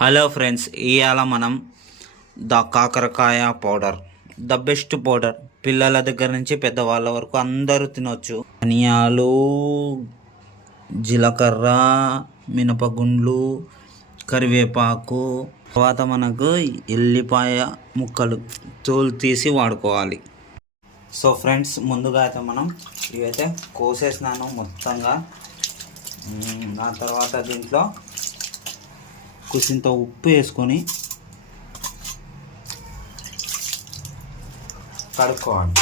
Hello friends, ఇవాళ మనం కాకరకాయ పౌడర్, ద బెస్ట్ పౌడర్. పిల్లల దగ్గర నుంచి పెద్దవాళ్ళ వరకు అందరూ తినొచ్చు. ధనియాలు, జీలకర్ర, మినపగుండ్లు, కరివేపాకు, తర్వాత మనకు ఎల్లిపాయ ముక్కలు తోలు తీసి వాడుకోవాలి. సో ఫ్రెండ్స్, ముందుగా అయితే మనం ఇవైతే కోసేసినాను మొత్తంగా. ఆ తర్వాత దీంట్లో కొంచెంత ఉప్పు వేసుకొని కడుక్కోవాలి.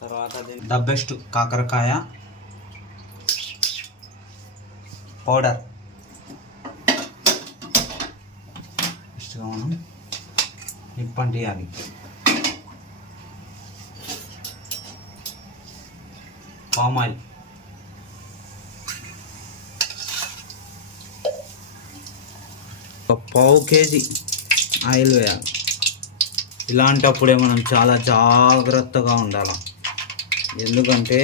తర్వాత ద బెస్ట్ కాకరకాయ పౌడర్ ఇష్టంగా మనం నిప్పంటియాలి. పామ్ ఆయిల్, పావు కేజీ ఆయిల్ వేయాలి. ఇలాంటప్పుడే మనం చాలా జాగ్రత్తగా ఉండాలి, ఎందుకంటే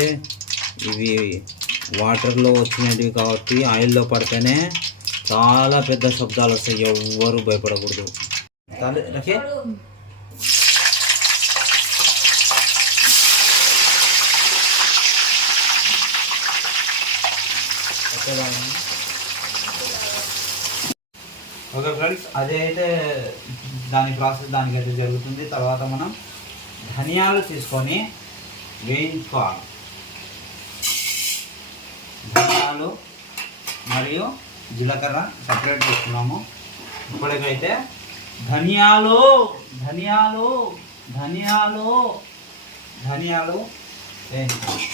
ఇవి వాటర్లో వచ్చినవి కాబట్టి ఆయిల్లో పడితేనే చాలా పెద్ద శబ్దాలు వస్తాయి. ఎవ్వరూ భయపడకూడదు. రకే ఓకే ఫ్రెండ్స్, అదే అయితే దాని ప్రాసెస్ దానికైతే జరుగుతుంది. తర్వాత మనం ధనియాలు తీసుకొని వేయించుకోవాలి. ధనియాలు మరియు జీలకర్ర సపరేట్ చేసుకున్నాము. ఇప్పటికైతే ధనియాలు ధనియాలు ధనియాలు ధనియాలు వేయించుకోవాలి.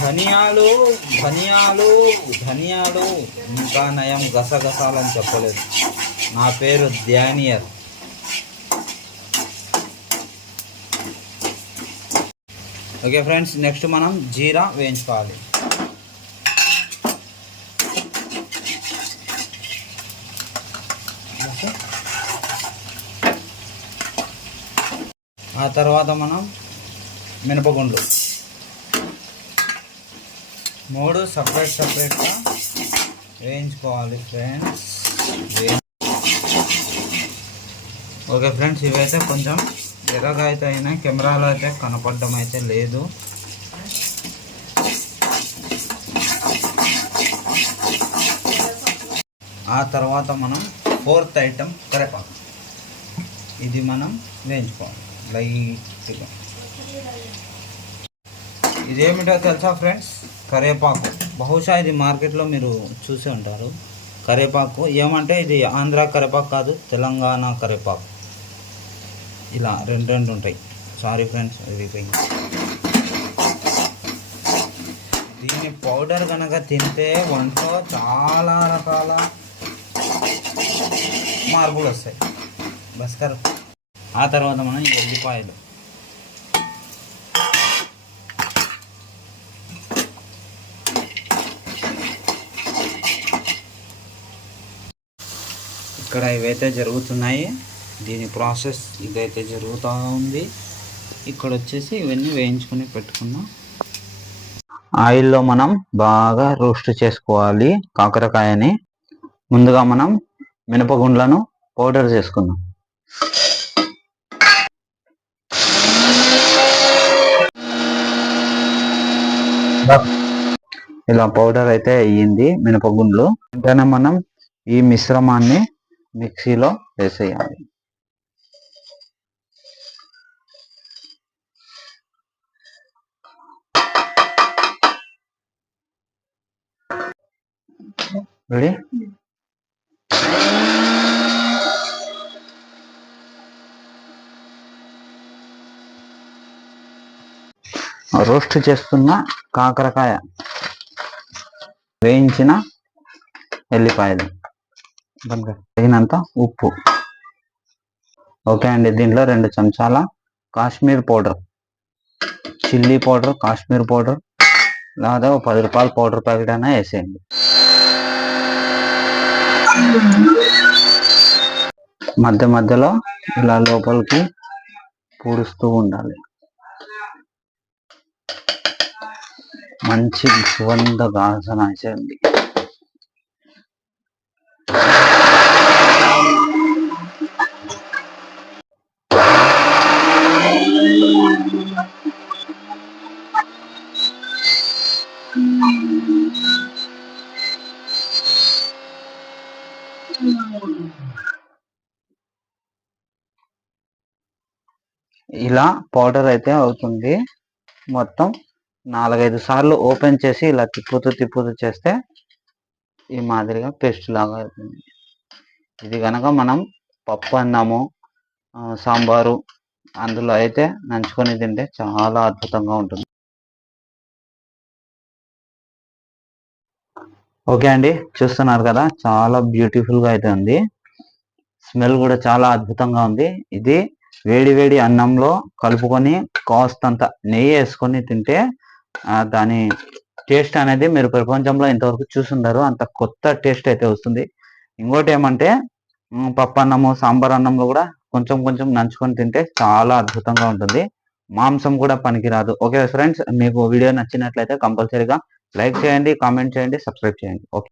ధనియాలు ధనియాలు ధనియాలు ఇంకా నయం గసగసాలని చెప్పలేదు. నా పేరు ధ్యానియర్. ఓకే ఫ్రెండ్స్, నెక్స్ట్ మనం జీరా వేయించుకోవాలి. ఆ తర్వాత మనం మినపగుండ్లు 3 సపరేట్గా వేయించుకోవాలి ఫ్రెండ్స్. ఓకే ఫ్రెండ్స్, ఇవైతే కొంచెం ఎర్రగా అయితే అయినా కెమెరాలో అయితే కనపడడం అయితే లేదు. ఆ తర్వాత మనం 4th ఐటమ్ కరివేపాకు. ఇది మనం వేయించుకోవాలి లైట్గా. ఇదేమిటో తెలుసా ఫ్రెండ్స్? కరివేపాకు. బహుశా ఇది మార్కెట్లో మీరు చూసి ఉంటారు. కరివేపాకు ఏమంటే ఇది ఆంధ్ర కరివేపాకు కాదు, తెలంగాణ కరివేపాకు. ఇలా రెండు ఉంటాయి. సారీ ఫ్రెండ్స్, ఇది దీని పౌడర్ కనుక తింటే ఒంట్లో చాలా రకాల మార్పులు వస్తాయి. బస్కర్. ఆ తర్వాత మనం ఎల్లిపాయలు, ఇక్కడ ఇవైతే జరుగుతున్నాయి. దీని ప్రాసెస్ ఇదైతే జరుగుతూ ఉంది. ఇక్కడ వచ్చేసి ఇవన్నీ వేయించుకొని పెట్టుకున్నాం. ఆయిల్లో మనం బాగా రోస్ట్ చేసుకోవాలి కాకరకాయని. ముందుగా మనం మినపగుండ్లను పౌడర్ చేసుకుందాం. ఇలా పౌడర్ అయితే అయ్యింది మినపగుండ్లు. వెంటనే మనం ఈ మిశ్రమాన్ని మిక్సీలో వేసేయాలి. రెడీ? రోస్ట్ చేస్తున్న కాకరకాయ, వేయించిన ఎల్లిపాయలు, తగినంత ఉప్పు. ఓకే అండి, దీంట్లో 2 చెంచాల Kashmir powder, chilli powder, Kashmir powder, లేదా 10 రూపాయల పౌడర్ ప్యాకెట్ అయినా వేసేయండి. మధ్య మధ్యలో ఇలా లోపలికి పూడుస్తూ ఉండాలి. మంచి సుగంధ వాసన వేసేయండి. ఇలా పౌడర్ అయితే అవుతుంది. మొత్తం 4-5 సార్లు ఓపెన్ చేసి ఇలా తిప్పుతూ చేస్తే ఈ మాదిరిగా పేస్ట్ లాగా అవుతుంది. ఇది కనుక మనం పప్పు అన్నము, సాంబారు అందులో అయితే నంచుకొని తింటే చాలా అద్భుతంగా ఉంటుంది. ఓకే అండి, చూస్తున్నారు కదా, చాలా బ్యూటిఫుల్గా అయితే ఉంది. స్మెల్ కూడా చాలా అద్భుతంగా ఉంది. ఇది వేడి వేడి అన్నంలో కలుపుకొని కాస్తంత నెయ్యి వేసుకొని తింటే దాని టేస్ట్ అనేది మీరు ప్రపంచంలో ఇంతవరకు చూసుండరు, అంత కొత్త టేస్ట్ అయితే వస్తుంది. ఇంకోటి ఏమంటే పప్పు అన్నము, సాంబార్ అన్నంలో కూడా కొంచెం నంచుకొని తింటే చాలా అద్భుతంగా ఉంటుంది. మాంసం కూడా పనికిరాదు. ఓకే ఫ్రెండ్స్, మీకు వీడియో నచ్చినట్లయితే కంపల్సరీగా లైక్ చేయండి, కామెంట్ చేయండి, సబ్స్క్రైబ్ చేయండి. ఓకే.